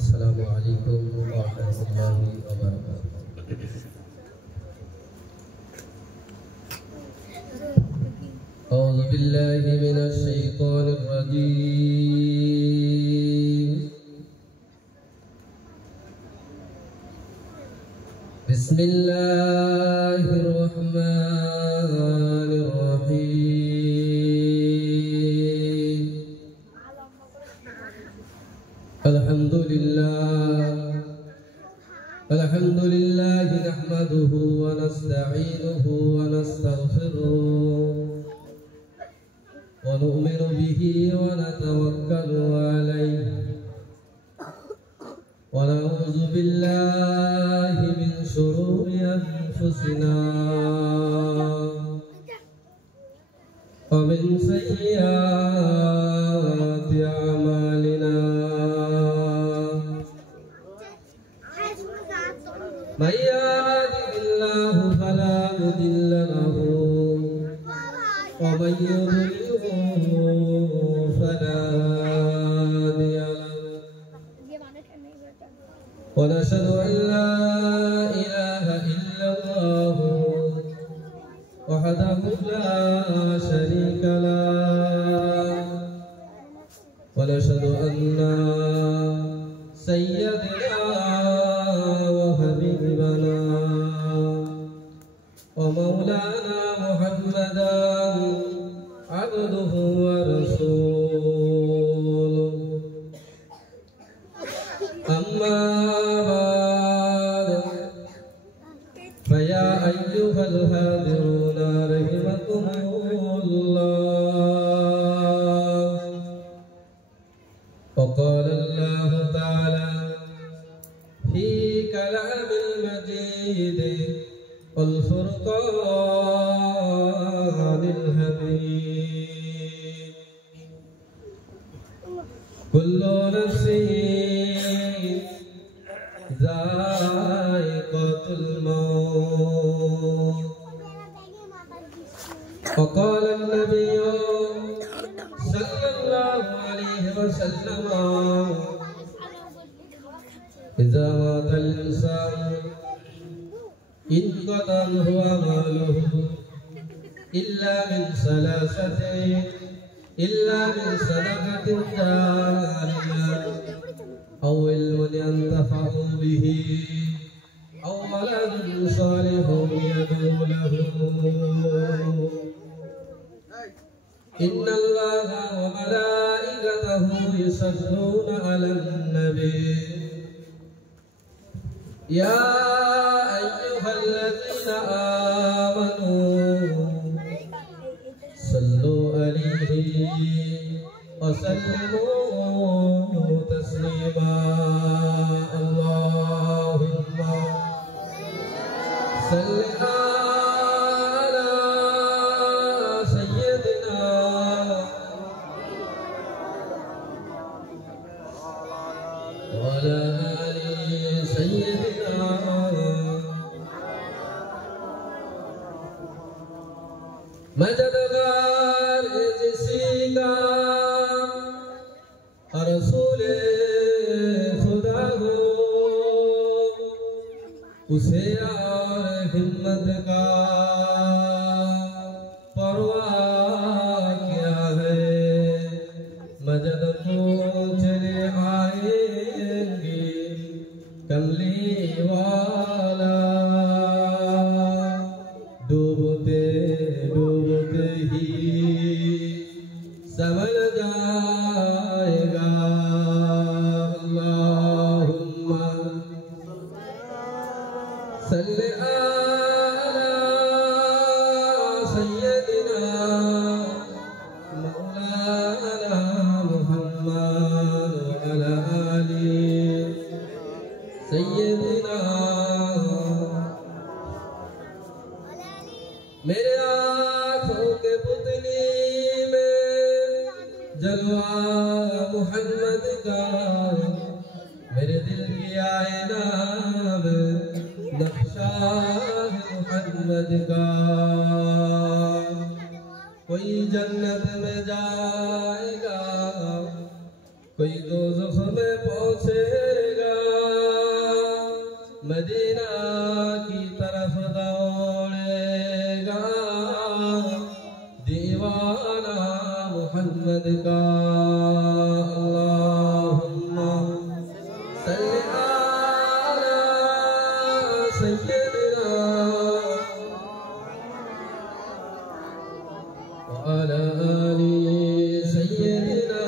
अस्सलामु अलैकुम व रहमतुल्लाहि व बरकातुहू। औज़ु बिल्लाहि मिनश शैतानिर रजीम। बिस्मिल्लाहिर रहमानिर रहीम। अल्हम्दुलिल्लाह नहमदुहु व नस्तईनुहु व नस्तगफिरुह व नु'मिनु बिही व नतवक्कलु अलैहि व नऊज़ु बिल्लाहि मिन शुरूरि अनफुसिना व मिन सय्यिआति अमालिना। من يهده الله فلا مضل له ومن يضلله فلا هادي له ونشهد أن لا إله إلا الله وحده لا شريك له ونشهد أن سيدنا وحبيبنا ومولانا محمدا عبده ورسوله. أما بعد فيا أيها الحاضرون رحمكم الله. وقال الله تعالى في كلام المجيد والفرقان الحميد. كل نفس ذائقة الموت. وقال النبي صلى الله عليه وسلم إذا مات الإنسان انقطع عمله إلا من ثلاثة إلا من صدقة جارية أو علم ينتفع به أو ولد صالح يدعو له. إن الله وملائكته يصلون على النبي يا أيها الذين آمنوا صلوا عليه وسلموا تسليما. اللهم صل على سيدنا وعلى آل سيدنا मददगार जिसका रसूल खुदा हो उसे और हिम्मत का परवाह क्या है। मदद को चले आएंगे कमली वाला डूबते डूबते ही संभल जाएगा। अल्लाहुम्मा सल्लि अला सय्यदिना मौलाना मुहम्मद व अला आलि सय्यदिना। मेरे आँखों के पुतली में जलवा मुहम्मद का, मेरे दिल की आईना में नक्शा मुहम्मद का। कोई जन्नत में जाएगा, कोई दोज़ख में पहुंचेगा मदीना की तरफ दौड़ेगा दीवाना मोहम्मद का अल्लाहुम्मा सल्ली अला सय्यिदिना व अला आलि सय्यिदिना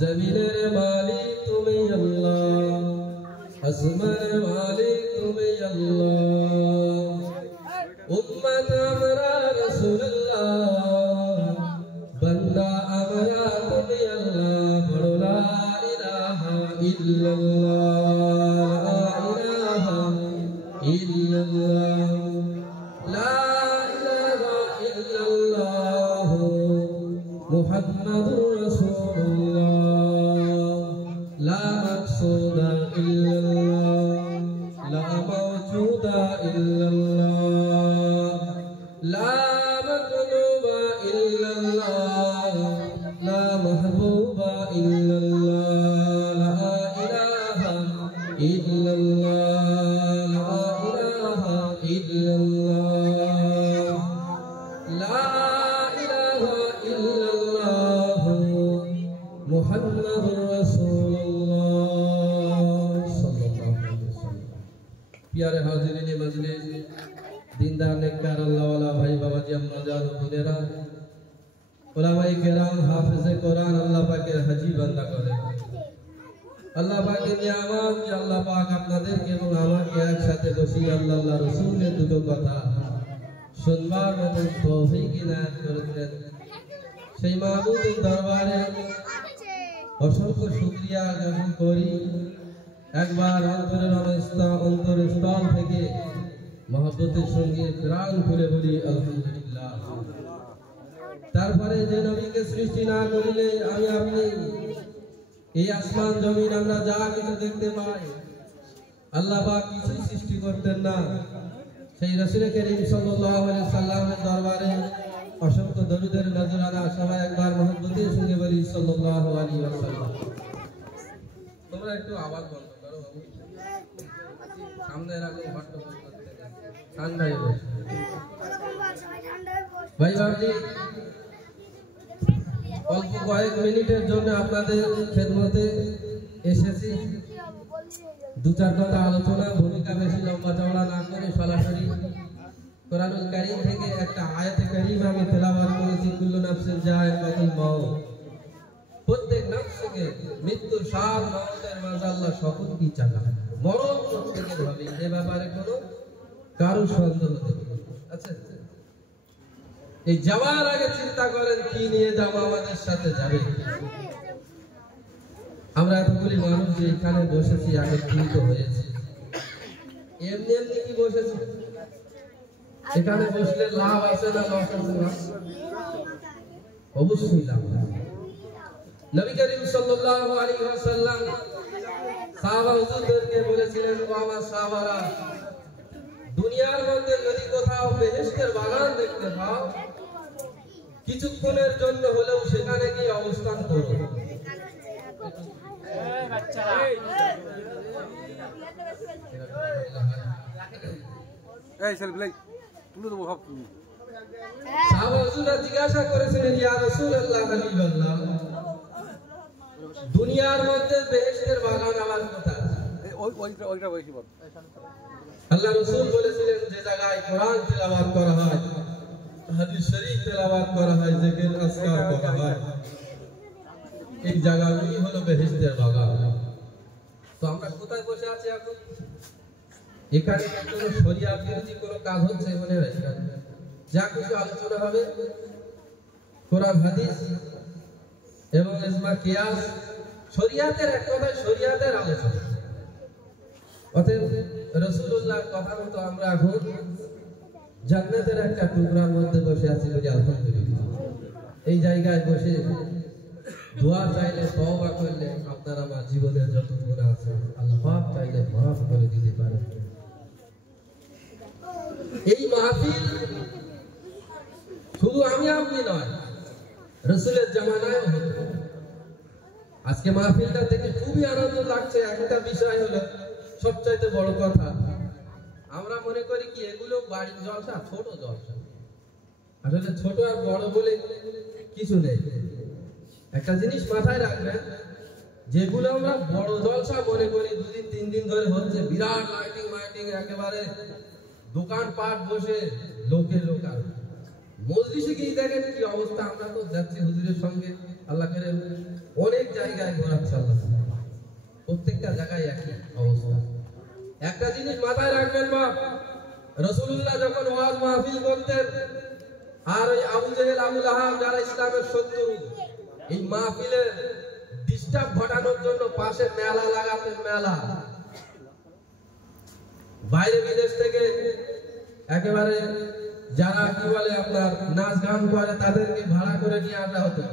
ज़मीनेर मालिक तुम्हें अल्लाह आसमानेर मालिक तुम्हें अल्लाह उम्मत हमरा रसूलुल्लाह बंदा हमरा तुम्हें अल्लाह पढ़ो ला इलाहा इल्लल्लाह ला इलाहा इल्लल्लाह मुहम्मदुर रसूलुल्लाह ला मक़सूदा इल्लल्लाह ला मौजूदा इल्लल्लाह ला मतलूबा इल्लल्लाह ला महबूबा इल्लल्लाह ला इलाहा इल्लल्लाह ला इलाहा इल्लल्लाह ला इलाहा इल्लल्लाह मुहम्मदुर रसूलुल्लाह सल्लल्लाहु अलैहि वसल्लम। प्यारे हाज़िरीन मजलिस, दीनदार नेककार अल्लाह वाला भाई बाबा जी अम्मा जान बुनेरा उलमाए किराम हाफिज़े कुरान अल्लाह पाकेर हाजी बांदा करे আল্লাহ পাকের নিয়ামত যে আল্লাহ পাক আপনাদেরকে এবং আমাকে একসাথে বসিয়ে আল্লাহ রাসূলের দুটো কথা শুনবার মতো তৌফিক ইনায়াত করেছেন। সেই মাহবুবের দরবারে অসংখ্য শুকরিয়া জ্ঞাপন করি। একবার অন্তরস্থল থেকে মহব্বতের সঙ্গে প্রাণ খুলে বলি আলহামদুলিল্লাহ। তারপরে যে নবীকে সৃষ্টি না করিলে আমি আপনি এই আসমান জমিন আমরা যা কিছু দেখতে পাই আল্লাহ পাক কিছুই সৃষ্টি করতেন না। সেই রাসূল করিম সাল্লাল্লাহু আলাইহি সাল্লামের দরবারে অসংখ্য দরুদের নজরানা সবাই একবার মহব্বতের সঙ্গে বলি সাল্লাল্লাহু আলাইহি ওয়াসাল্লাম। তোমরা একটু আওয়াজ বন্ধ করো বাবু, সামনে রাখো হট্ট করতে ঠান্ডায় বসে ভাই বাবজি অল্প কয়েক মিনিটের জন্য আপনাদের খেদমতে এসেছি। দু চার কথা আলোচনা, ভূমিকা বেশি লম্বা চওড়া না করে সরাসরি কোরআনুল কারীম থেকে একটা আয়াতে কারীম আমি তেলাওয়াত করেছি। কুল্লু নাফসিন যায়কাতুল মাউত, প্রত্যেক নফসকে মৃত্যুর স্বাদ মওতের মাঝে আল্লাহ শপথ কি চাকা মরণ প্রত্যেকের হবে, এ ব্যাপারে কোনো কারো সন্দেহ নেই। আচ্ছা, এই যাওয়ার আগে চিন্তা করেন কি নিয়ে যাব, আমাদের সাথে যাবে। আমরা এতগুলি মানুষ যে এখানে বসেছি একত্রিত হয়েছি, এমনি এমনি কি বসেছি? এখানে বসলে লাভ আছে না লস আছে? অবশ্যই লাভ। নবী করিম সাল্লাল্লাহু আলাইহি ওয়াসাল্লাম সাহাবা হুজুরদেরকে বলেছিলেন, ও আমার সাহাবারা, দুনিয়ার মধ্যে যদি কোথাও বেহেশতের বাগান দেখতে পাও কিছুক্ষণের জন্য হলেও সেখানে গিয়ে অবস্থান করো। সাহাবা হুজুররা জিজ্ঞাসা করেছিলেন, ইয়া রাসূলুল্লাহ হাবিবাল্লাহ, দুনিয়ার মধ্যে বেহেশতের বাগান আমার কোথায়? আল্লাহ রাসূল বলেছিলেন, যে জায়গায় কোরআন তেলাওয়াত করা হয়, হাদিস শরীফ তেলাওয়াত করা হয়, জিকির আজকার করা হয়, এই জায়গাগুলি হলো বেহেশতের বাগান। তো আমরা কোথায় বসে আছি এখন? এখানে কোনো শরিয়াত বিরোধী কোনো কাজ হচ্ছে মনে হয়? যা কিছু আলোচনা হবে কোরআন হাদিস এবং ইজমা কিয়াস, শরিয়াতের এক কথায় শরিয়াতের আলোচনা। অতএব রাসূলুল্লাহর কথা মতো আমরা এখন জান্নাতের একটা টুকরার মধ্যে বসে আছি বলি আলহামদুলিল্লাহ। এই জায়গায় বসে দোয়া চাইলে, তওবা করলে আপনার আমার জীবনের যত গুনাহ আছে আল্লাহ পাক চাইলে মাফ করে দিতে পারেন। এই মাহফিল শুধু আমি আপনি নয়, রাসূলের জামানায় হতো। আজকে মাহফিলটা থেকে খুবই আনন্দ লাগছে। একটা বিষয় হলো সবচাইতে বড় কথা, আমরা মনে করি কি এগুলো বাড়ির জলসা, ছোট জলসা। আসলে ছোট আর বড় বলে কিছু নেই। একটা জিনিস মাথায় রাখবেন, যেগুলো আমরা বড় জলসা মনে করি, 2 দিন 3 দিন ধরে হচ্ছে, বিরাট লাইটিং একেবারে দোকানপাট বসে লোকে লোকাল, মজলিসে গিয়ে দেখেন কি অবস্থা। আমরা তো যাচ্ছি হুজুরের সঙ্গে, আল্লাহ করে অনেক জায়গায় ঘোরাচ্ছে, আল্লাহ প্রত্যেকটা জায়গায় একই অবস্থা। একটা জিনিস মাথায় রাখবেন বাপ, রাসূলুল্লাহ যখন ওয়াজ মাহফিল করতেন, আর ওই আবু জেহেল আবু লাহাব যারা ইসলামের শত্রু, এই মাহফিলের ডিস্টার্ব ঘটানোর জন্য পাশে মেলা লাগাতেন। মেলা বাইরে বিদেশ থেকে একেবারে যারা কি বলে আপনার নাচ গান করে তাদেরকে ভাড়া করে নিয়ে আসা হতো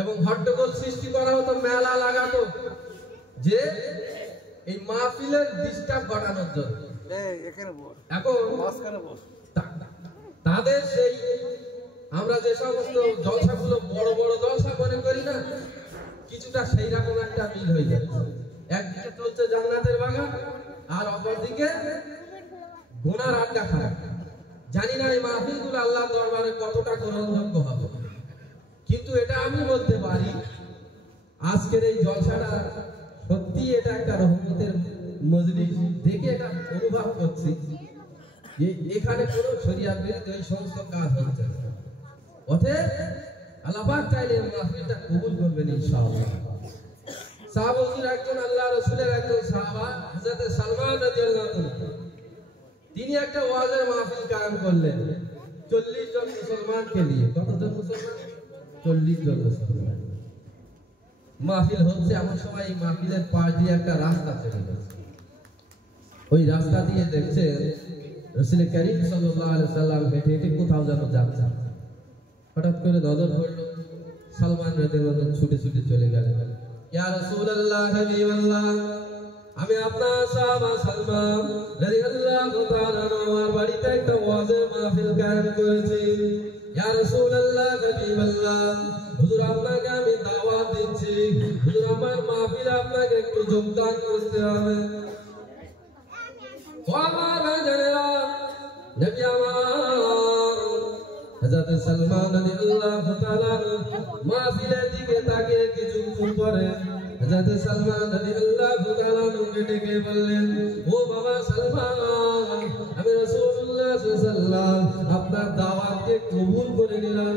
এবং হট্টগোল সৃষ্টি করা হতো, মেলা লাগাতো, যে এই মাহফিলের ডিস্টার্ব ঘটানোর জন্য। এখন তাদের সেই আমরা যে সমস্ত জলসাগুলো বড় বড় জলসা মনে করি না, কিছুটা সেই রকম একটা মিল হয়ে যাচ্ছে। একদিকে চলছে জান্নাতের বাগান, আর অপরদিকে গুনার আড্ডা খায়। জানি না এই মাহফিলগুলো আল্লাহর দরবারে কতটা গ্রহণযোগ্য হবে, কিন্তু এটা আমি বলতে পারি আজকের এই জলসাটা সত্যি এটা একটা রহমতের মজলিস। দেখে এটা অনুভব করছি যে এখানে কোনো শরিয়াত বিরোধী এই সমস্ত কাজ হচ্ছে না। অতএব আল্লাহ পাক চাইলে মাহফিলটা কবুল করবেন ইনশাআল্লাহ। সাহাবাদের একজন আল্লাহ রাসূলের একজন সাহাবা হযরত সালমান রাদিয়াল্লাহু আনহু, তিনি একটা ওয়াজের মাহফিল কায়েম করলেন 40 জন মুসলমানকে নিয়ে। কতজন মুসলমান? 40 জন মুসলমান। মাহফিল হচ্ছে, এমন সময় এই মাহফিলের পাশ দিয়ে একটা রাস্তা চলে গেছে। ওই রাস্তা দিয়ে দেখছেন রাসূল করিম সাল্লাল্লাহু আলাইহি সাল্লাম হেঁটে হেঁটে কোথাও যেন যাচ্ছেন। হঠাৎ করে নজর পড়ল, সালমান রাদিয়াল্লাহু আনহু ছুটে ছুটে চলে গেলেন। ইয়া রাসূলুল্লাহ, হাবিবাল্লাহ, আমি আপনার সাহাবা সালমান রাদিয়াল্লাহু তাআলা আমার বাড়িতে একটা ওয়াজের মাহফিল কায়েম করেছি। ইয়া রাসূলুল্লাহ, হাবিবাল্লাহ, হুজুর আপনাকে আমি দাওয়াত দিচ্ছি, হুজুর আমার মাহফিলে আপনাকে একটু যোগদান করতে হবে। ও আমার ভাইজানেরা, নবী আমার হযরত সালমান রাদিয়াল্লাহু তাআলা মাহফিলের দিকে তাকিয়ে কিছুক্ষণ পরে হযরত সালমান রাদিয়াল্লাহু তাআলা ডেকে বললেন, ও বাবা সালমান, আমি রাসূলুল্লাহ সাল্লাল্লাহু আলাইহি ওয়াসাল্লাম আপনার দাওয়াতকে কবুল করে নিলাম।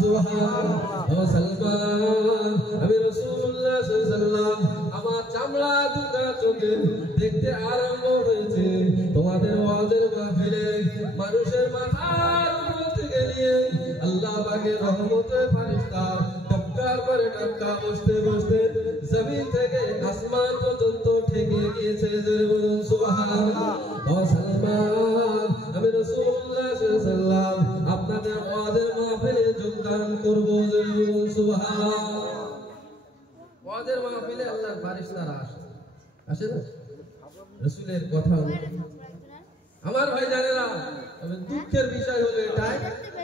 সুবহানাল্লাহ। ও সালমান, আমি রাসূলুল্লাহ সাল্লাল্লাহু আলাইহি ওয়াসাল্লাম আমার চামড়া দুটা চোখে দেখতে আরম্ভ হয়েছে তোমাদের ওয়াজের মাহফিলে মানুষের মাথার উপর থেকে নিয়ে আল্লাহ পাকের রহমতের ফেরেশতা টপকার পরে টপকা বসতে বসতে জমিন থেকে আসমান পর্যন্ত ঠেকে গিয়েছে। সুবহানাল্লাহ। ও সালমান, আমি রাসূলুল্লাহ সাল্লাল্লাহু আলাইহি ওয়াসাল্লাম আপনাদের ওয়াজের মাহফিলে যোগদান করব। সুবহানাল্লাহ। ওয়াজের মাহফিলে আল্লাহর ফেরেশতারা আসে না রাসূলের কথা। আমার ভাইজানেরা, তবে দুঃখের বিষয় হলো এটাই,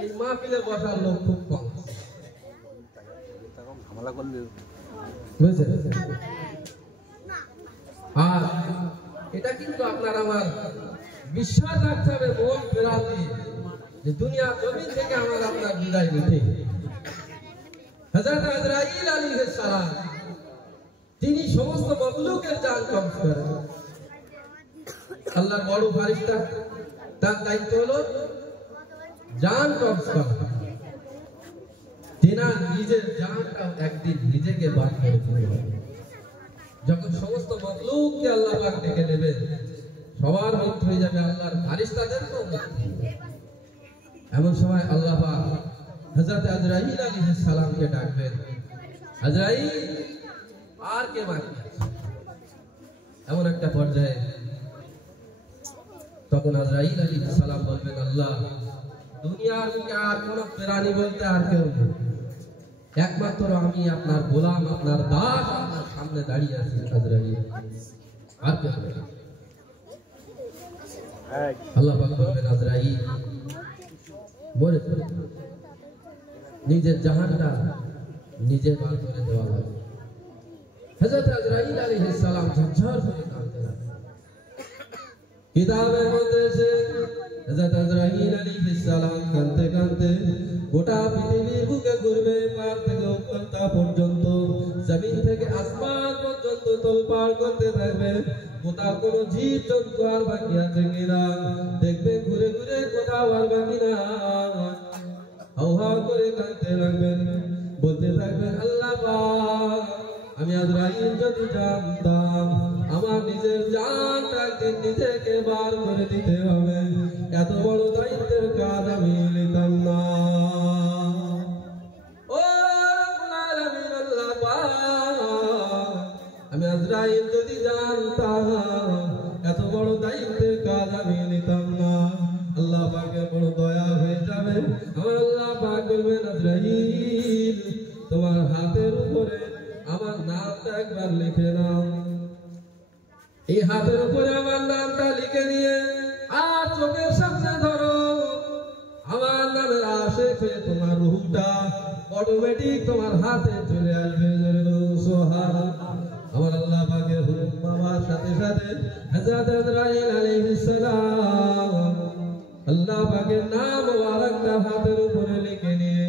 এই মাহফিলে বসার লোক খুব কম। আর এটা কিন্তু আপনার আমার বিশ্বাস রাখতে হবে মন ফেরাল দিয়ে, যে দুনিয়া জমিন থেকে আমার আপনার বিদায় নিতে হযরত আজরাইল আলাইহিস সালাম তিনি সমস্ত মখলুকের জান কবজ করেন। আল্লাহর বড় ফেরেশতা, তার দায়িত্ব হলো জান কবজ করা। তিনার নিজের জানটা একদিন নিজেকে বাদ করে দিবে। যখন সমস্ত মখলুককে আল্লাহ পাক ডেকে নেবে, সবার মৃত্যু হয়ে যাবে, আল্লাহর ফেরেশতাদেরও মৃত্যু। এমন সময় আল্লাহ পাক হযরত আজরাইল আলাইহিস সালামকে ডাকবেন, আজরাইল আর কে বাকি আছে? এমন একটা পর্যায়ে তখন আজরাইল আলাইহিস সালাম বলবেন, আল্লাহ, দুনিয়ার বুকে আর কোন প্রাণী বলতে আর কেউ নেই, একমাত্র আমি আপনার গোলাম, আপনার দাস, আপনার সামনে দাঁড়িয়ে আছি। আজরাইল আর কেউ নেই। আল্লাহ পাক বলবেন, আজরাইল মরে নিজের জাহানটা নিজে পার করে দেওয়া লাগে। হযরত আজরাইল আলাইহিস সালাম ঝরঝর করে কাঁদতে লাগলেন। কিতাবের মধ্যে এসে হযরত আজরাইল আলাইহিস সালাম কাঁদতে কাঁদতে গোটা পৃথিবীর বুকে ঘুরবে, পার থেকে উত্তরতা পর্যন্ত, জমিন থেকে আসমান পর্যন্ত তোলপাড় করতে থাকবে। কোথাও কোনো জীব জন্তু আর বাকি আছে কিনা দেখবে, ঘুরে ঘুরে কোথাও আর বাকি না। হাওয়া করে কাঁদতে লাগবেন, বলতে থাকবেন আল্লাহ পাক, আমি আজরাইল যদি জানতাম আমার নিজের জানটা একদিন নিজেকে বার করে দিতে হবে, এত বড় দায়িত্বের কাজ আমি নিতাম না। ও রব্বুল আলামিন আল্লাহ পাক, আমি আজরাইল যদি জানতাম এত বড় দায়িত্বের কাজ আমি নিতাম না। আল্লাহ পাকের বড় দয়া হয়ে যাবে। আমার আল্লাহ পাক বলবেন আজরাইল তোমার হাতের উপরে আমার নামটা একবার লিখে নাও। এই হাতের উপরে আমার নামটা লিখে নিয়ে আর চোখের সামনে ধরো, আমার নামের আশেক হয়ে তোমার রূহটা অটোমেটিক তোমার হাতে চলে আসবে। সুবহানাল্লাহ। আমার আল্লাহ পাকের হুকুম পাওয়ার সাথে সাথে হযরত আজরাইল আলাইহিস সালাম আল্লাহ পাকের নাম মুবারকটা হাতের উপরে লিখে নিয়ে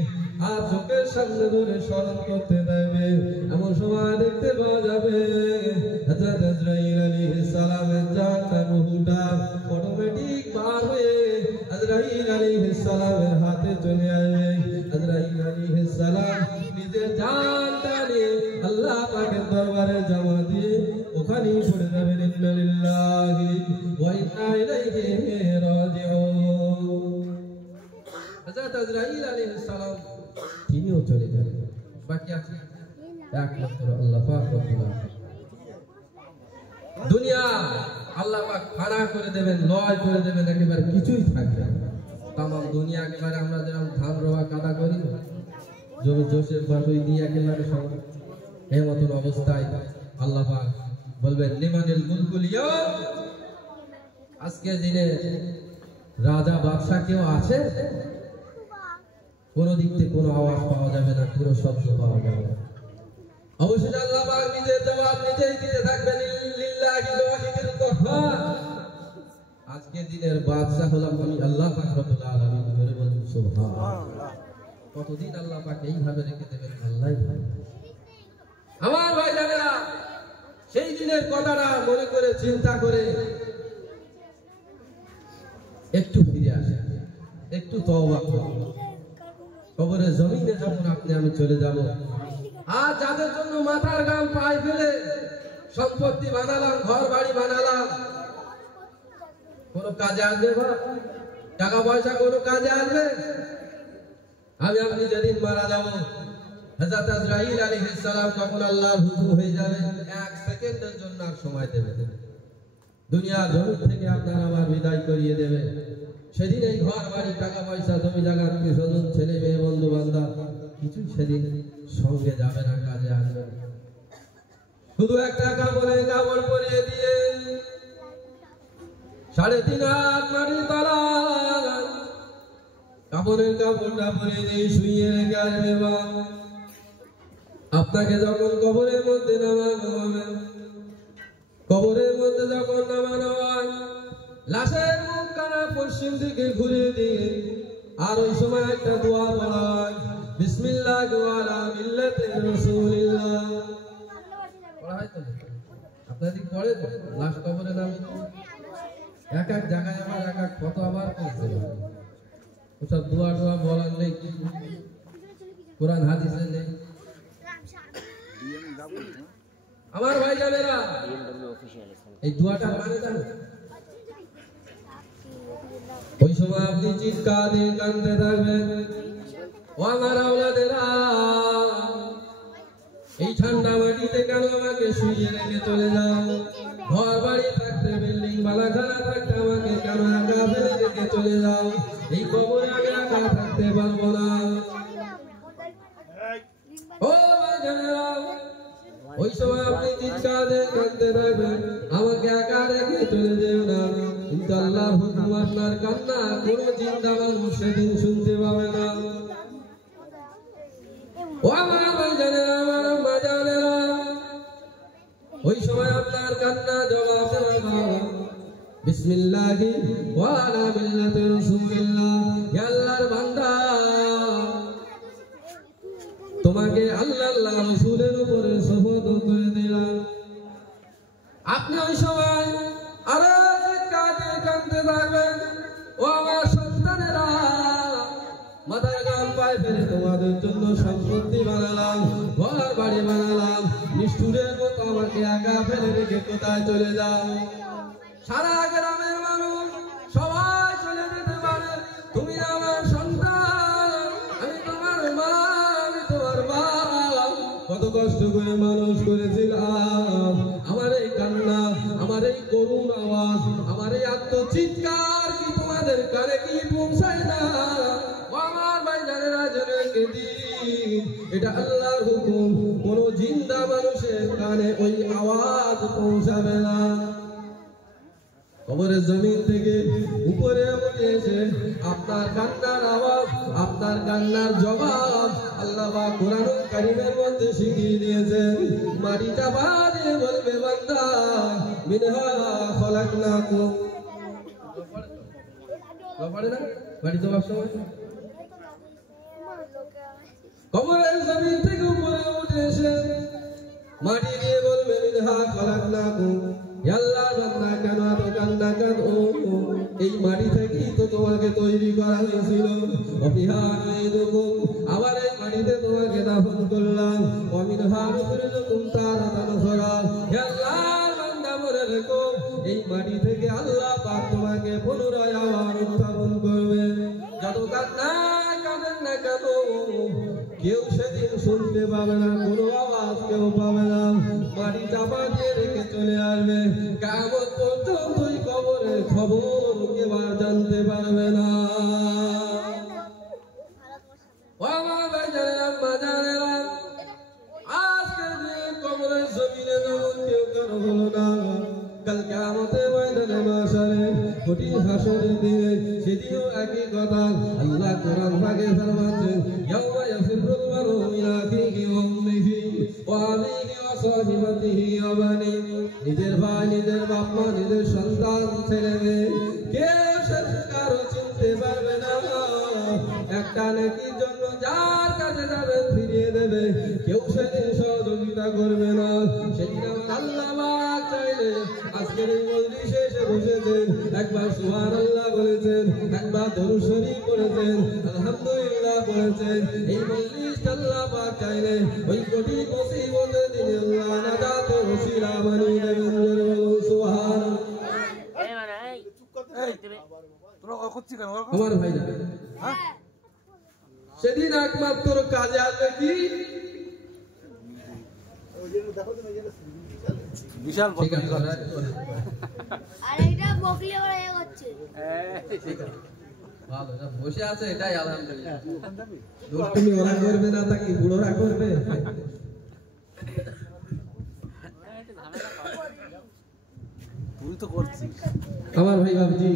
আর চোখের সামনে ধরে স্মরণ করতে থাকবে। এমন সময় দেখতে পাওয়া যাবে হযরত আজরাইল আলাইহিস সালামের জানটা রূহটা অটোমেটিক পার হয়ে আজরাইল আলাইহিস সালামের হাতে চলে আসবে। আজরাইল আলাইহিস সালাম নিজের জানটা নিয়ে আল্লাহ পাকের দরবারে জমা দিয়ে ওখানেই পড়ে যাবেন ইন্না লিল্লাহি ওয়া ইন্না ইলাইহি রাজিউন। হযরত আজরাইল আলাইহিস সালাম তিনিও চলে যাবেন, বাকি আছে একমাত্র আল্লাহ পাক রব্বুল আলামিন। দুনিয়া আল্লাহ পাক ফাড়া করে দেবেন, লয় করে দেবেন, একেবারে কিছুই থাকবে না। তাম দুনিয়া একেবারে আমরা যেরকম ধান রোয়া কাদা করি জমি জোশের বাটুই দিয়ে একেবারে সব এই মতন অবস্থায় আল্লাহ পাক বলবেন লিমানিল মুলকুল ইয়াউম, আজকের দিনে রাজা বাদশা কেউ আছে? কোন দিক থেকে কোনো আওয়াজ পাওয়া যাবে না, কোনো শব্দ পাওয়া যাবে না। অবশ্যই আল্লাহ পাক নিজের জবাব নিজেই দিতে থাকবেন, লিল্লাহি ওয়াহিদুল কাহ্হার। আজকের দিনের বাদশা হলাম আমি আল্লাহ পাক রব্বুল আলামিন। বলে বলুন সুবহানাল্লাহ। কতদিন আল্লাহ পাক এইভাবে রেখে দেবেন আল্লাহই জানে। আমার ভাই জানেরা, সেই দিনের কথাটা মনে করে চিন্তা করে একটু ফিরে আসে, একটু তওবা করুন। কবরের জমিনে যখন আপনি আমি চলে যাব, আর যাদের জন্য মাথার ঘাম পায়ে ফেলে সম্পত্তি বানালাম, ঘর বাড়ি বানালাম, কোন কাজে আসবে? টাকা পয়সা কোন কাজে আসবে? আমি আপনি যেদিন মারা যাব, হযরত আজরাইল আলাইহিস সালাম যখন আল্লাহর হুকুম হয়ে যাবে, এক সেকেন্ডের জন্য আর সময় দেবে না। দুনিয়ার জমিন থেকে আপনার আমার বিদায় করিয়ে দেবে। সেদিন এই ঘর বাড়ি টাকা পয়সা জমি জায়গা আত্মীয় স্বজন ছেলে মেয়ে বন্ধু বান্ধব কিছু সেদিন সঙ্গে যাবে না, কাজে আসবে না। শুধু একটা কাপড়ের কাপড় পরিয়ে দিয়ে 3.5 হাত মাটির তলা কাপড়ের কাপড়টা পরিয়ে দিয়ে শুইয়ে রেখে আসবে। আপনাকে যখন কবরের মধ্যে নামানো হবে, কবরের মধ্যে যখন নামানো হয়, লাশের মুখ কানা পশ্চিম দিকে ঘুরে দিয়ে আর ওই সময় একটা দোয়া পড়া হয়, বিসমিল্লাহি ওয়া আলা মিল্লাতি রাসূলিল্লাহ। পড়া হয় তো? আপনাদের পড়ে তো? লাশ কবরে নামিয়ে এক এক জায়গায় আমার এক এক কত আবার করতে হবে। ওসব দোয়া টোয়া বলার নেই, কোরআন হাদিসে নেই। আমার ভাই জানেরা, এই দোয়াটা মানে জানো? ওই সময় আপনি চিৎকার দিয়ে কাঁদতে থাকবেন, ও আমার আওলাদেরা, এই ঠান্ডা মাটিতে কেন আমাকে শুইয়ে রেখে চলে যাও? ঘর বাড়ি থাকতে, বিল্ডিং বালাখানা থাকতে আমাকে কেন একা ফেলে রেখে চলে যাও? এই কবরে আমি একা থাকতে পারবো না। ও ভাই জানেরা, ওই সময় আপনি চিৎকার দিয়ে কাঁদতে থাকবেন, আমাকে একা রেখে চলে যেও না। কিন্তু আল্লাহর হুকুম আপনার কান্না কোনো জিন্দা মানুষ সেদিন শুনতে পাবে না। ও আমার ভাইজানেরা, আমার বাজানেরা, ওই সময় আপনার কান্না জবাব দেওয়া বিসমিল্লাহি ওয়া আলা মিল্লাতি রাসূলিল্লাহ। হে আল্লাহর বান্দা, তোমাকে আল্লাহ রাসূলের উপরে শপথ করে দিলাম। আপনি ওই সময় আরো কাঁদতে কাঁদতে থাকবেন। ও আমার সন্তানেরা, মাথায় গান পায়ে ফেলে তোমাদের জন্য সম্পত্তি বানালাম, ঘর বাড়ি বানালাম, নিষ্ঠুরের মতো আমাকে একা ফেলে রেখে কোথায় চলে যাও? সারা গ্রামের মানুষ সবাই চলে যেতে পারে, তুমি আমার সন্তান, আমি তোমার মা, আমি তোমার বাপ, কত কষ্ট করে মানুষ করেছিলাম। আমার এই কান্না, আমার এই করুণ আওয়াজ, আমার এই আত্মচিৎকার কি তোমাদের কানে কি পৌঁছায় না? আমার ভাইজানেরা, জেনে দিন, এটা আল্লাহর হুকুম, কোন জিন্দা মানুষের কানে ওই আওয়াজ পৌঁছাবে না। কবরের জমিন থেকে উপরে উঠে এসে আপনার কান্নার আওয়াজ, আপনার কান্নার জবাব আল্লাহ পাক কোরআনুল কারীমের মধ্যে শিখিয়ে দিয়েছেন। মাটিটা বাড়িয়ে বলবে, বান্দা মিনহা খলাকনাকুম। পড়ে না বাড়ি যাওয়ার সময়? কবরের জমিন থেকে উপরে উঠে এসে মাটি দিয়ে বলবে, মিনহা খলাকনাকুম। আল্লাহ বান্দা, কেন এত কান্না কেন? এই মাটি থেকেই তো তোমাকে তৈরি করা হয়েছিল। অফিহা নুইদুকুম, আবার এই মাটিতে তোমাকে দাফন করলাম। ওয়ামিনহা নুখরিজুকুম তারাতান উখরা। হে আল্লাহর বান্দা, মনে রেখো, এই মাটি থেকে আল্লাহ পাক তোমাকে পুনরায় আবার উত্থাপন করবে। যত কান্না কাঁদেন না কেন, কেউ সেদিন শুনতে পাবে না, কোনো আওয়াজ কেউ পাবে না। মাটি চাপা দিয়ে রেখে চলে আসবে। কিয়ামত পর্যন্ত ওই কবরের খবর কেউ আর জানতে পারবে না। ও আমার ভাইজানেরা, বাজানেরা, আজকের দিন কবরের জমিনে যখন কেউ কারো হলো না, কাল কিয়ামতের ময়দানে মাশারে কঠিন হাসরের দিনে সেদিনও একই কথা। আল্লাহ কোরআন পাকে ফরমাচ্ছেন, ইয়াউমা ইয়াফিরুল মারউ মিন আখিহি ওয়া উম্মিহি ওয়া আবিহি ওয়া সাহিবাতিহি ওয়া বানিহি। নিজের ভাই, নিজের বাপ মা, নিজের সন্তান, ছেলে মেয়ে, কেউ সেদিন কারো চিনতে পারবে না। একটা নেকির জন্য যার কাছে যাবেন ফিরিয়ে দেবে, কেউ সেদিন সহযোগিতা করবে না। সেদিন আমার আল্লাহ পাক চাইলে আজকের এই মজলিসে এসে বসেছেন, একবার সুবহানাল্লাহ বলেছেন, একবার দরুদ শরীফ পড়েছেন, আলহামদুলিল্লাহ বলেছেন। এই মজলিস আল্লাহ পাক চাইলে ওই কঠিন মুসিবতের দিনে আল্লাহ নাজাতের ওসিলা বানিয়ে দেবেন। সুবহানাল্লাহ। আমার ভাই যাবে সেদিন একমাত্র কাজে আসবে কি? বিশাল বসে আছে, এটাই আলহামদুলিল্লাহ। তুমি ওরা করবে না, তা কি বুড়োরা করবে? তুই তো করছিস। আমার ভাই বাবজি,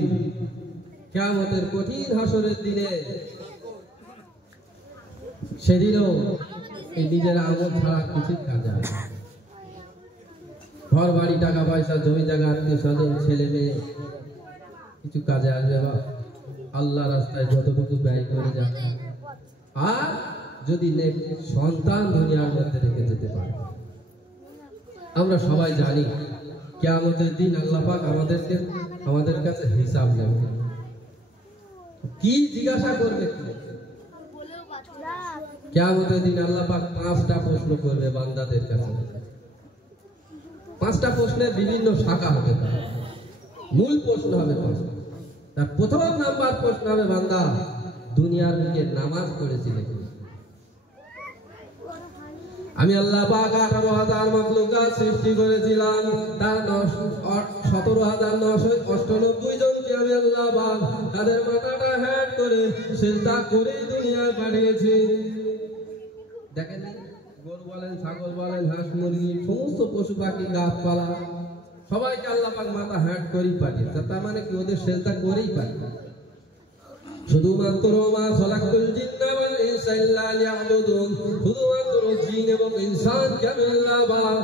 কিয়ামতের কঠিন হাসরের দিনে সেদিনও এই নিজের আমল ছাড়া কিছু কাজ হয় না। ঘর বাড়ি, টাকা পয়সা, জমি জায়গা, আত্মীয় স্বজন, ছেলে মেয়ে কিছু কাজে আসবে না। আল্লাহ রাস্তায় যতটুকু ব্যয় করে যাবে, আর যদি সন্তান দুনিয়ার মধ্যে রেখে যেতে পারে। আমরা সবাই জানি কিয়ামতের দিন আল্লাহ পাক আমাদের কাছে হিসাব নেবে। কি জিজ্ঞাসা করবে? কিয়ামতের দিন আল্লাহ পাক 5টা প্রশ্ন করবে বান্দাদের কাছে। 5টা প্রশ্নের বিভিন্ন শাখা হতে পারে, মূল প্রশ্ন হবে 5টা। তার প্রথম নাম্বার প্রশ্ন হবে, বান্দা দুনিয়ার বুকে নামাজ পড়েছিলে? আমি আল্লাহ পাক 18,000 মাখলুকাত সৃষ্টি করেছিলাম, তার 17,998 জনকে আমি আল্লাহ পাক তাদের মাথাটা হেড করে সিজদা করে দুনিয়ায় পাঠিয়েছি। দেখেন, গরু বলেন, ছাগল বলেন, হাঁস মুরগি, সমস্ত পশু পাখি, গাছপালা, সবাইকে আল্লাহ পাক মাথা হেড করেই পাঠিয়েছে। তার মানে কি ওদের সিজদা করেই পাঠিয়েছে। শুধুমাত্র মা খলাকুল জিন্না ওয়াল ইনসা ইল্লা লিয়াবুদুন, শুধুমাত্র জিন এবং ইনসানকে আমি আল্লাহ পাক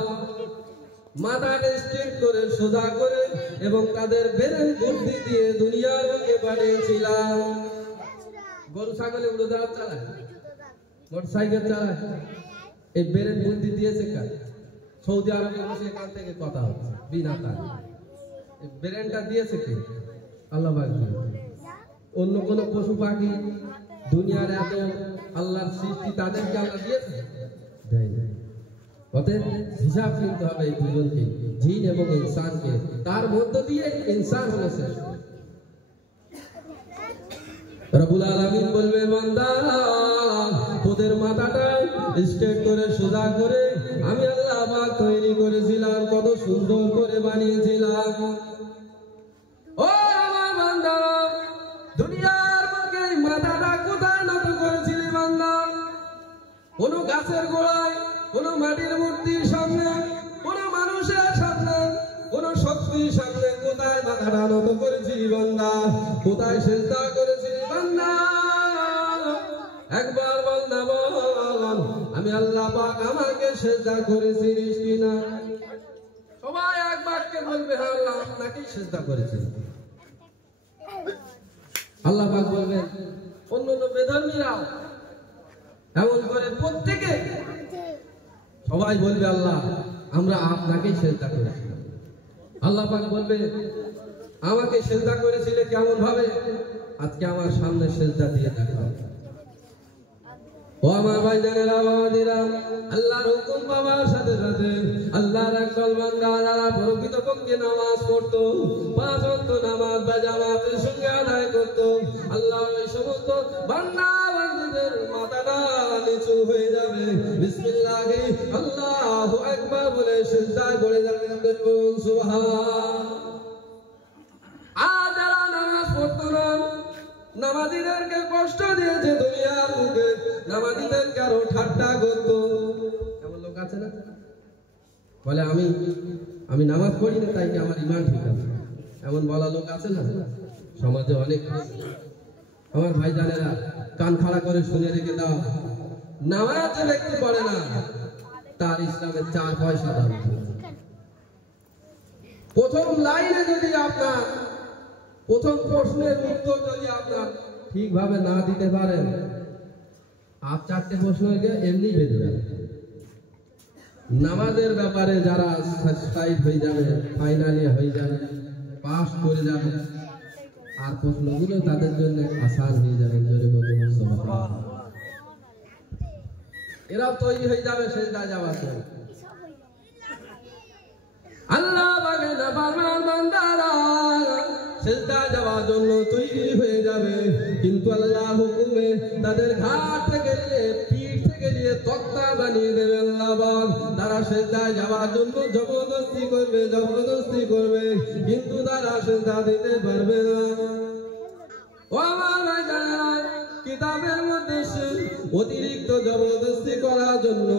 মাথাটা স্ট্রেট করে সোজা করে এবং তাদের ব্রেন বুদ্ধি দিয়ে দুনিয়ার বুকে পাঠিয়েছিলাম। গরু ছাগলে উড়োজাহাজ চালায়, মোটরসাইকেল চালায়, এই ব্রেন বুদ্ধি দিয়েছে কার? সৌদি আরবে বসে এখান থেকে কথা হচ্ছে বিনা তারে। এই ব্রেনটা দিয়েছে কে? আল্লাহ পাক দিয়েছে। অন্য কোন পশু পাখি দুনিয়ার এত আল্লাহর সৃষ্টি তাদেরকে আল্লাহ দিয়েছে? দেয়নি। অতএব হিসাব নিতে হবে এই দুজনকে, জিন এবং ইনসানকে। তার মধ্য দিয়ে ইনসান হলো শেষ। রব্বুল আলামিন বলবে, বান্দা তোদের মাথাটা স্ট্রেট করে সোজা করে আমি আল্লাহ পাক তৈরি করেছিলাম, কত সুন্দর করে বানিয়েছিলাম। ও আমার বান্দা, দুনিয়ার বুকে মাথাটা কোথায় নত করেছিলি বান্দা? কোন গাছের গোড়ায়, কোন মাটির মূর্তির সামনে, কোন মানুষের সামনে, কোন শক্তির সামনে কোথায় মাথাটা নত করেছিলি বান্দা? কোথায় সিজদা করেছিলি বান্দা? একবার বল না বল, আমি আল্লাহ পাক আমাকে সিজদা করেছিলিস কিনা? সবাই এক বাক্যে বলবে, হ্যাঁ আল্লাহ আপনাকেই সিজদা করেছিল। আল্লাহ পাক বলবেন, অন্য বেধর্মীরা এমন করে প্রত্যেকে সবাই বলবে, আল্লাহ আমরা আপনাকেই সিজদা করেছিলাম। আল্লাহ পাক বলবে, আমাকে সিজদা করেছিলে কেমন ভাবে? আজকে আমার সামনে সিজদা দিয়ে দেখাও। ও আমার ভাইজানেরা, বাবাজিরা, আল্লাহর হুকুম পাওয়ার সাথে সাথে আল্লাহর একদল বান্দা যারা প্রকৃতপক্ষে নামাজ পড়তো, 5 ওয়াক্ত নামাজ বা জামাতের সঙ্গে আদায় করতো, আল্লাহ এই সমস্ত বান্দা বান্দীদের মাথাটা নিচু হয়ে যাবে, বিসমিল্লাহি আল্লাহু আকবার বলে সিজদায় পড়ে যাবে। সুবহান। আর যারা নামাজ পড়তো না, নামাজীদেরকে কষ্ট দিয়েছে দুনিয়ার মুখে, নামাজীদেরকে আরো ঠাট্টা করতো। এমন লোক আছে না? বলে আমি নামাজ পড়ি না তাই কি আমার ঈমান ঠিক আছে? এমন বলা লোক আছে না? সমাজে অনেক। আমার ভাইজানেরা, কান খাড়া করে শুনে রেখে দাও, নামাজ যে ব্যক্তি পড়ে না তার ইসলামে 4 পয়সা দাম। প্রথম লাইনে যদি আপনার প্রথম প্রশ্নের উত্তর যদি আপনার ঠিকভাবে না দিতে পারেন, আর 4টে প্রশ্ন এমনি বেঁধে যাবে। নামাজের ব্যাপারে যারা সাবস্ক্রাইব হয়ে যাবে, ফাইনালি হয়ে যাবে, পাস করে যাবে, আর প্রশ্নগুলো তাদের জন্য আসান হয়ে যাবে। এরা তৈরি হয়ে যাবে সেজদা যাওয়ার জন্য। আল্লাহ পাকের নাফরমান বান্দারা সিজদা যাওয়ার জন্য তৈরি হয়ে যাবে, কিন্তু আল্লাহ হুকুমে তাদের ঘাট থেকে নিয়ে, পিঠ থেকে নিয়ে তক্তা বানিয়ে দেবে আল্লাহ পাক। তারা সিজদা যাওয়ার জন্য জবরদস্তি করবে, কিন্তু তারা সিজদা দিতে পারবে না। ও আমার ভাইজানেরা, কিতাবের মধ্যে অতিরিক্ত জবরদস্তি করার জন্য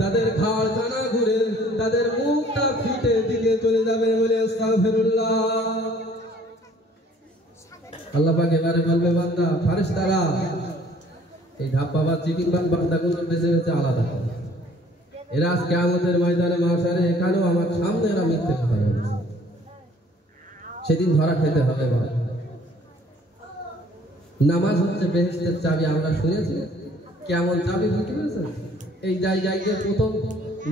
তাদের ঘাড় কানা ঘুরে তাদের মুখটা ফিটে দিকে চলে যাবে বলে আস্তাগফিরুল্লাহ। আল্লাহ পাক এবারে বলবে, বান্দা ফেরেশতারা এই ধাপ্পা বা চিকেন বান্দাগুলো বেঁচে বেঁচে আলাদা, এরা আজ কিয়ামতের ময়দানে মাশারে এখানেও আমার সামনে এরা মিথ্যে কথা বলছে, সেদিন ধরা খেতে হবে। নামাজ হচ্ছে বেহেশতের চাবি, আমরা শুনেছি কেমন চাবি বুঝতে পেরেছেন? এই জায়গায় গিয়ে প্রথম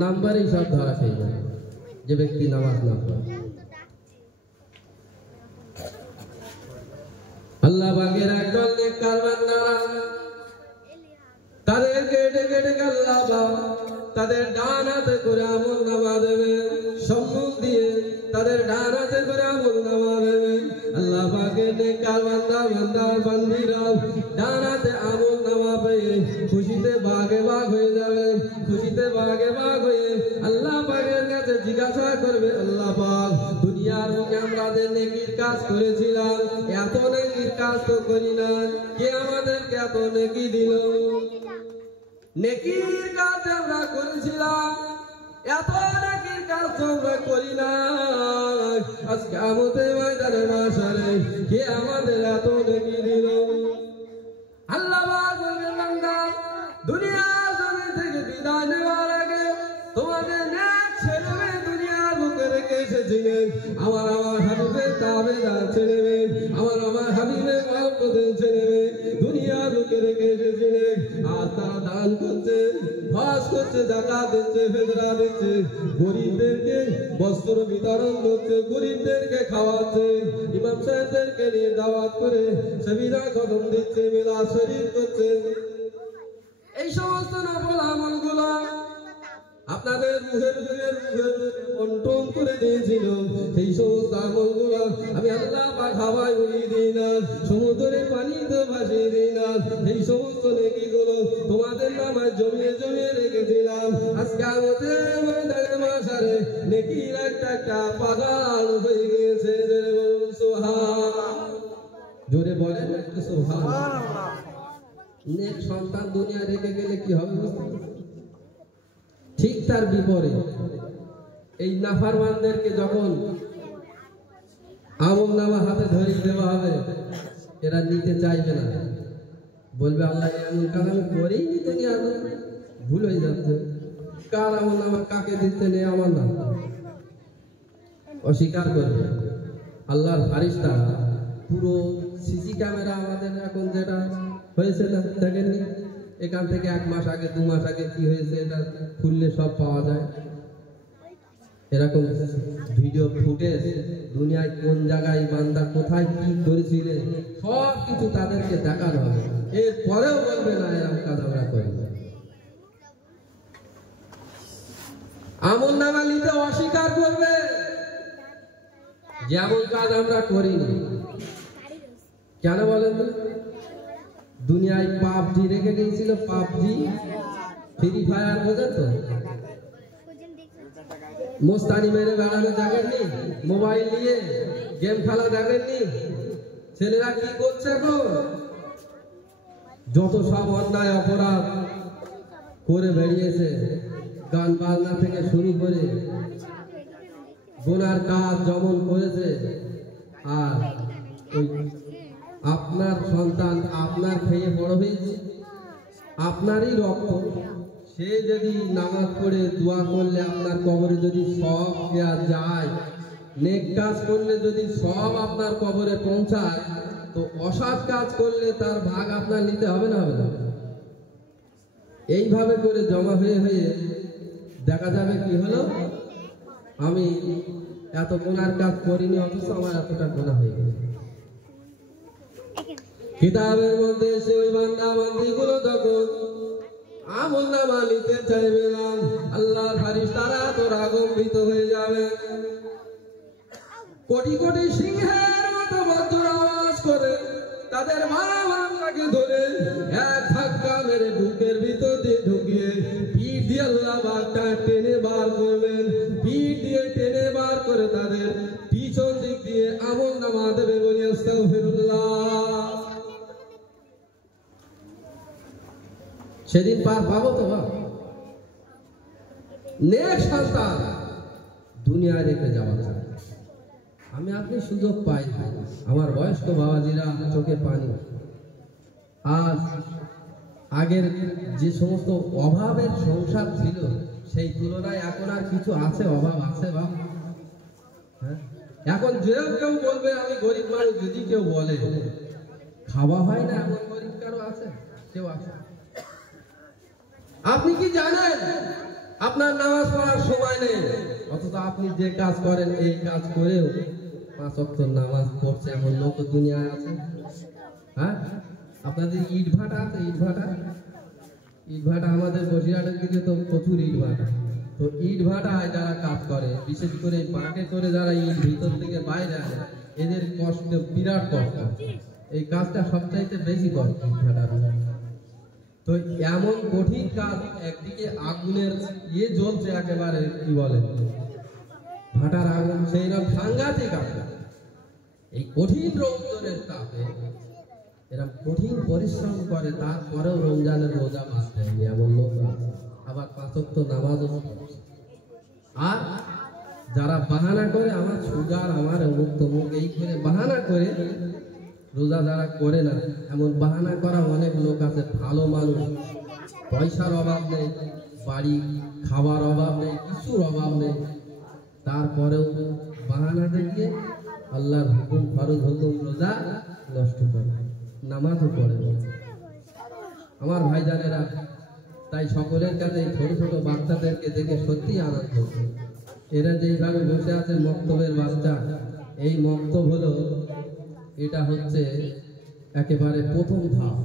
নাম্বারেই সব ধরা খেয়ে যাবে যে ব্যক্তি নামাজ না পড়ে। আল্লাহ পাকের একদল নেককার বান্দারা তাদেরকে ডেকে ডেকে আল্লাহ পাক তাদের ডান হাতে করে আমলনামা দেবে, সম্মুখ দিয়ে তাদের ডান হাতে করে আমলনামা দেবে। আল্লাহ পাকের নেককার বান্দার বান্দীরা ডান হাতে আমলনামা পেয়ে খুশিতে বাগে বাগ হয়ে যাবে, খুশিতে বাগে বাগ হয়ে আল্লাহ পাকের কাছে জিজ্ঞাসা করবে, আল্লাহ পাক দুনিয়ার মুখে আমরা যে নেকির কাজ করেছিলাম, এত নেকির কাজ তো করি না, কে আমাদেরকে এত নেকি দিল? নেকির কাজ আমরা করেছিলাম, এত নেকির কাজ আমরা করি না, আজকে আমাদের ময়দানে মাশারে কে আমাদের এত নেকি দিল? এসেছিলেন আমার হাবিবের তাবেদার ছেলে মেয়ে, আমার হাবিবের মহব্বতের ছেলে মেয়ে, দুনিয়া লোকে রেখে এসেছিলেন। আজ তারা দান করছে, হজ করছে, যাকাত দিচ্ছে, ফিতরা দিচ্ছে, গরিবদেরকে বস্ত্র বিতরণ করছে, গরিবদেরকে খাওয়াচ্ছে, ইমাম সাহেবদেরকে নিয়ে দাওয়াত করে সাবিরা কদম দিচ্ছে, মিলাদ শরীফ করছে। এই সমস্ত নফল আমলগুলো আপনাদের মুখের কন্ট্রোল করে দিয়েছিল। সেই সমস্ত আমলগুলো আমি আল্লাহ পাক হাওয়ায় উড়িয়ে দিই না, সমুদ্রের পানিতে ভাসিয়ে দিই না। সেই সমস্ত নেকিগুলো তোমাদের নামায় জমিয়ে জমিয়ে রেখেছিলাম। আজকে আমাদের ময়দানে মাশারে নেকির একটা পাগাল হয়ে গিয়েছে। জোরে বলেন একটু সুবহানাল্লাহ। নেক সন্তান দুনিয়া রেখে গেলে কি হবে? ঠিক তার বিপরীত এই নাফরমানদেরকে যখন আমলনামা হাতে ধরিয়ে দেওয়া হবে, এরা নিতে চাইবে না, বলবে আল্লাহ এমন কাজ আমি করেই নিতে নিয়ে আসবো, ভুল হয়ে যাচ্ছে। কার আমলনামা কাকে দিতে নেই আমার না, অস্বীকার করবে। আল্লাহর ফারিস্তা পুরো সিসি ক্যামেরা আমাদের এখন যেটা হয়েছে না দেখেননি, এখান থেকে 1 মাস আগে 2 মাস আগে কি হয়েছে এটা খুললে সব পাওয়া যায়। এরকম ভিডিও ফুটেজ দুনিয়ায় কোন জায়গায় বান্দা কোথায় কি করেছিলেন সব কিছু তাদেরকে দেখানো হবে। এরপরেও বলবে না এরকম কাজ আমরা করি। আমলনামা নিতে অস্বীকার করবে, যেমন কাজ আমরা করিনি। কেন বলেন তো? দুনিয়ায় পাবজি রেখে গিয়েছিল, পাবজি, ফ্রি ফায়ার, বোঝেন তো? মোস্তানি মেরে বেড়ানো দেখেননি? মোবাইল নিয়ে গেম খেলা দেখেননি? ছেলেরা কি করছে এখন? যত সব অন্যায় অপরাধ করে বেরিয়েছে, গান বাজনা থেকে শুরু করে গুনার কাজ যেমন করেছে। আর ওই আপনার সন্তান আপনার খেয়ে বড় হয়েছে, আপনারই রক্ত, সে যদি নামাজ পড়ে দোয়া করলে আপনার কবরে যদি সব দেওয়া যায়, নেক কাজ করলে যদি সব আপনার কবরে পৌঁছায়, তো অসৎ কাজ করলে তার ভাগ আপনার নিতে হবে না? হবে না? এইভাবে করে জমা হয়ে হয়ে দেখা যাবে কি হলো, আমি এত গুনার কাজ করিনি অথচ আমার এতটা গুনাহ হয়ে গেল। কিতাবের মধ্যে এসে ওই বান্দা বান্দিগুলো যখন আমলনামা নিতে চাইবে না, আল্লাহর ফারিস্তারা তো রাগম্বিত হয়ে যাবে। কোটি কোটি সিংহের মতো বজ্র আওয়াজ করে তাদের মাকে ধরে এক ধাক্কা মেরে বুকের ভিতর দিয়ে ঢুকিয়ে পিঠ দিয়ে আল্লাহ বাগটা টেনে বার করবেন। পিঠ দিয়ে টেনে বার করে তাদের পিছন দিক দিয়ে আমলনামা দেবে। বলি আস্তাগফিরুল্লাহ। সেদিন পার পাবো তো? নেক সন্তান দুনিয়া রেখে যাওয়া যায়। আমি আপনি সুযোগ পাই, আমার বয়স্ক বাবাজিরা চোখে পানি। আজ আগের যে সমস্ত অভাবের সংসার ছিল সেই তুলনায় এখন আর কিছু আছে? অভাব আছে বা? হ্যাঁ, এখন যে কেউ বলবে আমি গরিব মানুষ, যদি কেউ বলে খাওয়া হয় না, এমন গরিব কারো আছে? কেউ আছে? আপনি কি জানেন আপনার নামাজ পড়ার সময় নেই, অথচ আপনি যে কাজ করেন এই কাজ করেও 5 ওয়াক্ত নামাজ পড়ছে এমন লোক দুনিয়ায় আছে? হ্যাঁ, আপনাদের ইট ভাটা আছে? ইট ভাটা আমাদের বসিরহাটের দিকে তো প্রচুর ইট ভাটা। তো ইট ভাটায় যারা কাজ করে, বিশেষ করে পাকে করে যারা ইট ভিতর থেকে বাইরে আসে, এদের কষ্ট বিরাট কষ্ট। এই কাজটা সবচাইতে বেশি কষ্ট ইট ভাটার। তো এমন কঠিন কাজ, একদিকে আগুনের জ্বলছে একেবারে, কি বলে ভাটার আগুন, সেই রকম সাংঘাতিক আগুন। এই কঠিন রৌদ্রের তাপে এরা কঠিন পরিশ্রম করে, তারপরেও রমজানের রোজা বাদ দেয়নি এমন লোক আছে। আবার 5 ওয়াক্ত নামাজও পড়ছে। আর যারা বাহানা করে আমার সুগার, আমার অমুক তমুক, এই করে বাহানা করে রোজা যারা করে না, এমন বাহানা করা অনেক লোক আছে, ভালো মানুষ, পয়সার অভাব নেই, বাড়ি খাবার অভাব নেই, কিছুর অভাব নেই, তারপরেও বাহানা দেখিয়ে আল্লাহর হুকুম ফরজ হুকুম রোজা নষ্ট করে, নামাজও পড়ে না। আমার ভাইজানেরা, তাই সকলের কাছে ছোট ছোট বাচ্চাদেরকে দেখে সত্যি আনন্দ। এরা যেইভাবে বসে আছে মক্তবের বাচ্চা, এই মক্তব হলো, এটা হচ্ছে একেবারে প্রথম ধাপ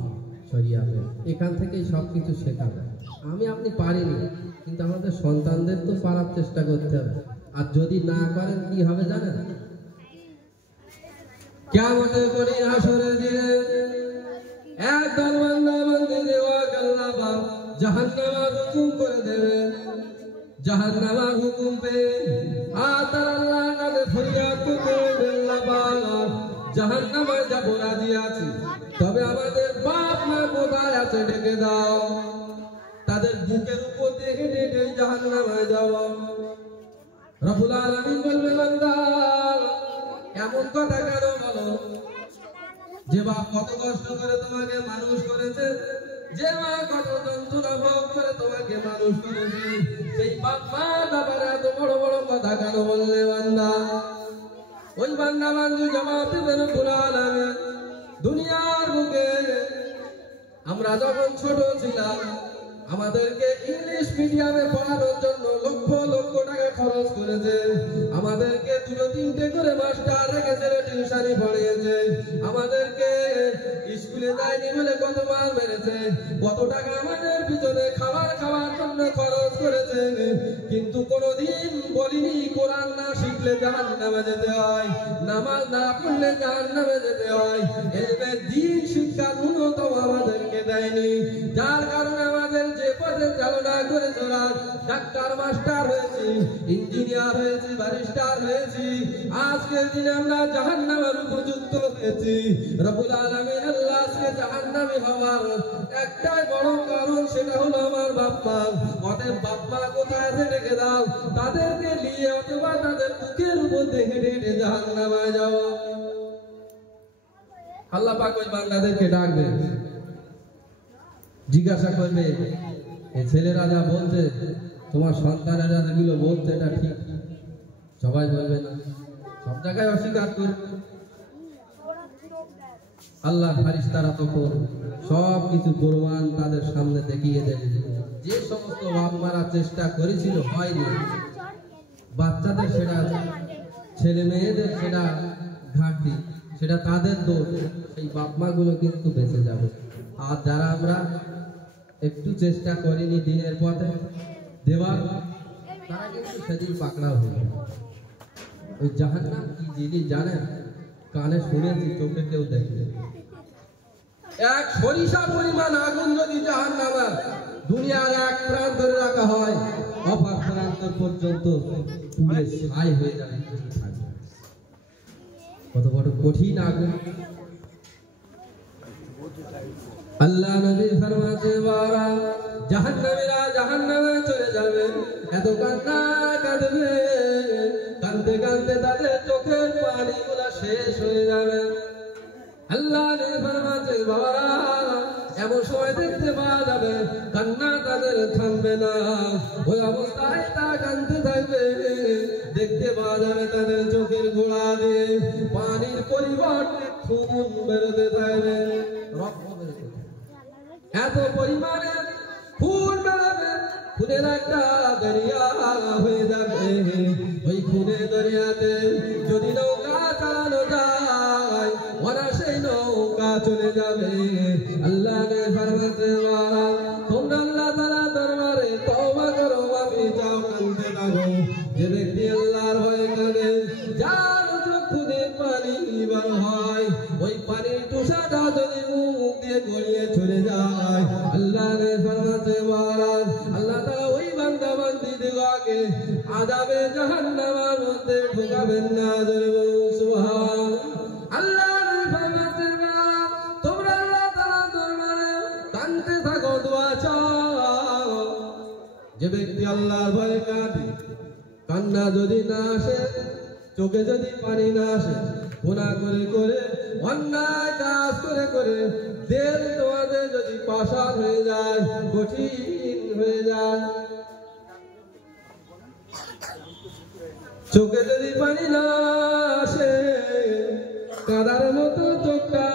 শরিয়াতে। এখান থেকেই সবকিছু শেখা যায়। আমি আপনি পারিনি, কিন্তু আমাদের সন্তানদের তো পারার চেষ্টা করতে হবে। আর যদি না করেন কি হবে জানেন? কিয়ামতে করি হাসরের দিনে একদল বান্দা বান্দি দেওয়া আল্লাহ পাক জাহান্নামের হুকুম করে দেবে। জাহান্নামের হুকুম পেয়ে আর আল্লাহর কাছে ফরিয়াদ করতে আল্লাহ পাক জাহান্নামে যাব রাজি আছি, তবে আমাদের বাপ মা কোথায় আছে ডেকে দাও। তাদের বুকের উপর দিয়ে হেঁটে হেঁটে জাহান্নামে যাব। রব্বুল আলামিন বলবে, বান্দা এমন কথা কেন বলো? যে বাপ কত কষ্ট করে তোমাকে মানুষ করেছে, যে মা কত যন্ত্রণা ভোগ করে তোমাকে মানুষ করেছে, সেই বাপ মা বাবার এত বড় বড় কথা কেন বললে বান্দা? ওই বান্দা বান্দু জবাব দেবেন, রব্বুল আলামিন দুনিয়ার বুকে আমরা যখন ছোট ছিলাম আমাদেরকে ইংলিশ মিডিয়ামে পড়ানোর জন্য লক্ষ লক্ষ টাকা খরচ করেছে। আমাদেরকে দুটো তিনটে করে মাস্টার রেখেছে, টিউশনি পড়িয়েছে। আমাদেরকে স্কুলে যায়নি বলে কত মার মেরেছে, কত টাকা আমাদের পিছনে খাবার খাওয়ার জন্য খরচ করেছে। কিন্তু কোনোদিন বলিনি কোরআন না শিখলে জাহান্নামে যেতে হয়, নামাজ না পড়লে জাহান্নামে যেতে হয়। ইলমের দ্বীন শিক্ষা ন্যূনতম আমাদেরকে দেয়নি, যার কারণে আমাদের যে পথে চালনা করে চলা, ডাক্তার মাস্টার হয়েছি, ইঞ্জিনিয়ার হয়েছি, ব্যারিস্টার হয়েছি, আজকের দিনে আমরা জাহান্নামের উপযুক্ত হয়েছি। রব্বুল আলামিন আল্লাহ আজকে জাহান্নামী হওয়ার একটাই বড় কারণ, সেটা হলো আমার বাপ মা। অতএব বাপ মা কোথায় আছে ডেকে দাও, তাদেরকে নিয়ে অথবা তাদের বুকের উপর দিয়ে হেঁটে হেঁটে জাহান্নামে যাও। আল্লাহ পাক ওই বান্দাদেরকে ডাকবে, জিজ্ঞাসা করবে, এই ছেলেরা যা বলছে, তোমার সন্তানেরা যেগুলো বলছে এটা ঠিক? সবাই বলবে না, সব জায়গায় অস্বীকার করবে। আল্লাহ ফারিস্তারা তখন সব কিছু প্রমাণ তাদের সামনে দেখিয়ে দেবে। যে সমস্ত বাপ মারা চেষ্টা করেছিল হয়নি, বাচ্চাদের সেটা, ছেলে মেয়েদের সেটা ঘাটতি, সেটা তাদের দোষ, সেই বাপ মা গুলো কিন্তু বেঁচে যাবে। আর যারা আমরা একটু চেষ্টা করিনি দিনের পথে দেওয়ার, তারা কিন্তু সেদিন পাকড়াও হয়ে যাবে। ওই জাহান্নাম কি জিনিস জানেন? কানে শুনেছি, চোখে কেউ দেখে। এক সরিষা পরিমাণ আগুন যদি জাহান্নামের দুনিয়ার এক প্রান্তরে রাখা হয়, অপর প্রান্ত পর্যন্ত পুড়ে ছাই হয়ে যাবে। কত বড় কঠিন আগুন! আল্লাহ নবী ফরমাতে বারা জাহান্নামীরা জাহান্নামে চলে যাবে, এত কান্না কাঁদবে, কাঁদতে কাঁদতে তাদের চোখের পানিগুলো শেষ হয়ে যাবে। আল্লাহ নবী ফরমাতে বারা এমন সময় দেখতে পাওয়া যাবে কান্না তাদের থামবে না, ওই অবস্থায় তা কাঁদতে থাকবে। দেখতে পাওয়া যাবে তাদের চোখের গোড়া দিয়ে পানির পরিবর্তে খুন বেরোতে থাকবে, রক্ত বেরোতে থাকবে। এত পরিমাণে খুন বেরোবে, খুনের একটা দরিয়া হয়ে যাবে। ওই খুনের দরিয়াতে যদি নৌকা চালানো যায়, ওরা সেই নৌকা চলে যাবে। আল্লাহ নে ফরমাতে ওয়ারা তোমরা আল্লাহ তাআলা দরবারে তওবা করো, মাফি চাও, কাঁদতে থাকো। যে ব্যক্তি আল্লাহর ভয়ে কাঁদে, যার চক্ষু দিয়ে পানি বের হয়, ওই পানির তুষারটা যদি মুখ দিয়ে গড়িয়ে চলে যায়, আল্লাহ নে ফরমাতে ওয়ারা আল্লাহ তাআলা ওই বান্দা বান্দীদেরকে আযাবে জাহান্নামের মধ্যে ঢোকাবেন না। সুবহান আল্লাহ নে ফরমাতে ওয়ারা তোমরা আল্লাহ তাআলার দরবারে কাঁদতে থাকো, দোয়া চাও। যে ব্যক্তি আল্লাহর ভয়ে কাঁদে, কান্না যদি না আসে, চোখে যদি পানি না আসে, গুনাহ করে করে, অন্যায় কাজ করে করে দিল তোমাদের যদি পাষাণ হয়ে যায়, কঠিন হয়ে যায়, চোখে যদি পানি না আসে কাদার মতো চোখটা,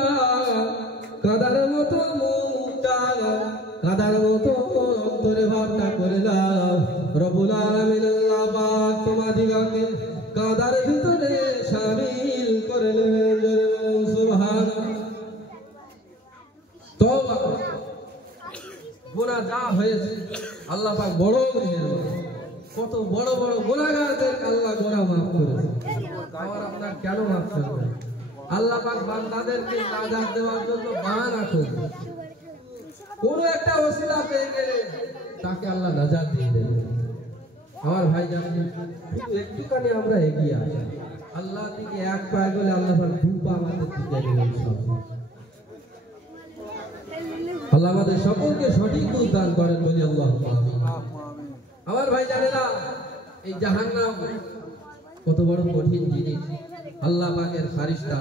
কাদার মতো মুখটা, কাদার মতো অন্তরে ভাবটা করে দাও। রব্বুল আলামিন আল্লাহ পাক তোমাদিগকে কাদার ভিতরে শামিল করে নেবেন। সুবহানাল্লাহ। তওবা, গুনাহ যা হয়েছে আল্লাহ পাক বড় মেহেরবান। কত বড় বড় গুনাহগারদের আল্লাহ গুনাহ মাফ করেছে, আমার আপনার কেন মাফ করবে? আল্লাহ পাক বান্দাদেরকে নাজাত দেওয়ার জন্য বাহানা করে কোন একটা ওসিলা পেয়ে গেলে তাকে আল্লাহ নাজাত দিয়ে দেবে। আমার ভাই জানেন, একটুখানি আমরা এগিয়ে আসি, আল্লাহ থেকে এক পা গেলে আল্লাহ পাক দু পা আমাদের দিকে দেবেন। আল্লাহ আমাদের সকলকে সঠিক বুঝ দান করেন বলি আল্লাহুম্মা আমিন। আমার ভাই জানেনা, এই জাহান্নাম কত বড় কঠিন জিনিস। আল্লাহ পাকের ফেরেশতা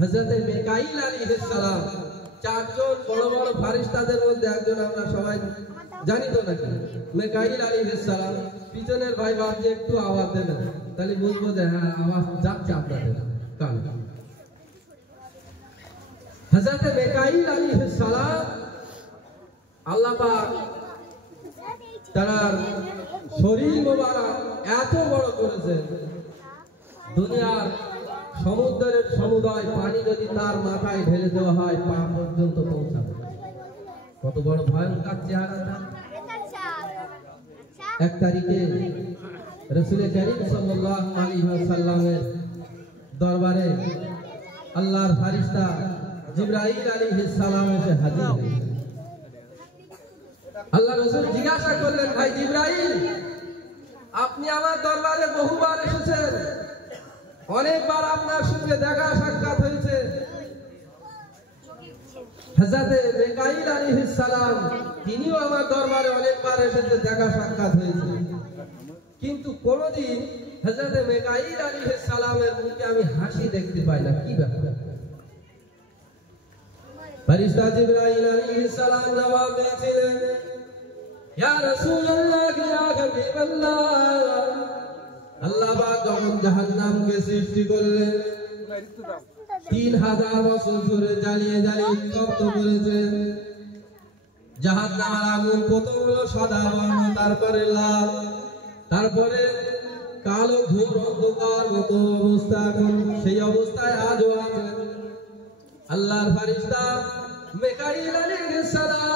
হযরত মিকাঈল আলাইহিস সালাম, চারজন বড় বড় ফেরেশতাদের মধ্যে একজন আমরা সবাই জানি তো নাকি, মিকাঈল আলাইহিস সালাম। পিছনের ভাই ভাবছে একটু আওয়াজ দেবেন, তাহলে বুঝবো যে হ্যাঁ আওয়াজ যাচ্ছে আপনাদের কানে। হযরত মিকাঈল আলাইহিস সালাম, আল্লাহ পাক তার শরীর মোবারক এত বড় করেছেন, দুনিয়ার সমুদ্রের সমুদয় পানি যদি তার মাথায় ঢেলে দেওয়া হয় পা পর্যন্ত পৌঁছাবে। কত বড় ভয়ঙ্কর চেহারাটা। এক তারিখে রাসূল করিম সাল্লাল্লাহু আলাইহি ওয়াসাল্লামের দরবারে আল্লাহর ফেরেশতা জিবরাইল আলাইহিস সালাম এসে হাজির হয়েছে। আল্লাহ রাসূল জিজ্ঞাসা করলেন, ভাই জিবরাইল, আপনি আমার দরবারে বহুবার এসেছেন, অনেকবার আপনার সঙ্গে দেখা সাক্ষাৎ হয়েছে। হযরত মিকাঈল আলাইহিস সালাম তিনিও আমার দরবারে অনেকবার এসেছে, দেখা সাক্ষাৎ হয়েছে, কিন্তু কোনদিন হযরত মিকাঈল আলাইহিস সালামের মুখে আমি হাসি দেখতে পাই না। কি ব্যাপার? ফেরেশতা জিবরাইল আলাইহিস সালাম জবাব দিয়েছিলেন, ইয়া রাসূলুল্লাহ, ইয়া হাবিবাল্লাহ, আল্লাহ পাক যখন জাহান্নামকে সৃষ্টি করলেন 3000 বছর ধরে জ্বালিয়ে জ্বালিয়ে উত্তপ্ত করেছেন। জাহান্নামের আগুন প্রথম হলো সাদা বর্ণ, তারপরে লাল, তারপরে কালো ঘোর অন্ধকার মতো অবস্থা। সেই অবস্থায় আজও আছে। আল্লাহর ফেরেশতা মিকাঈল আলাইহিস সালাম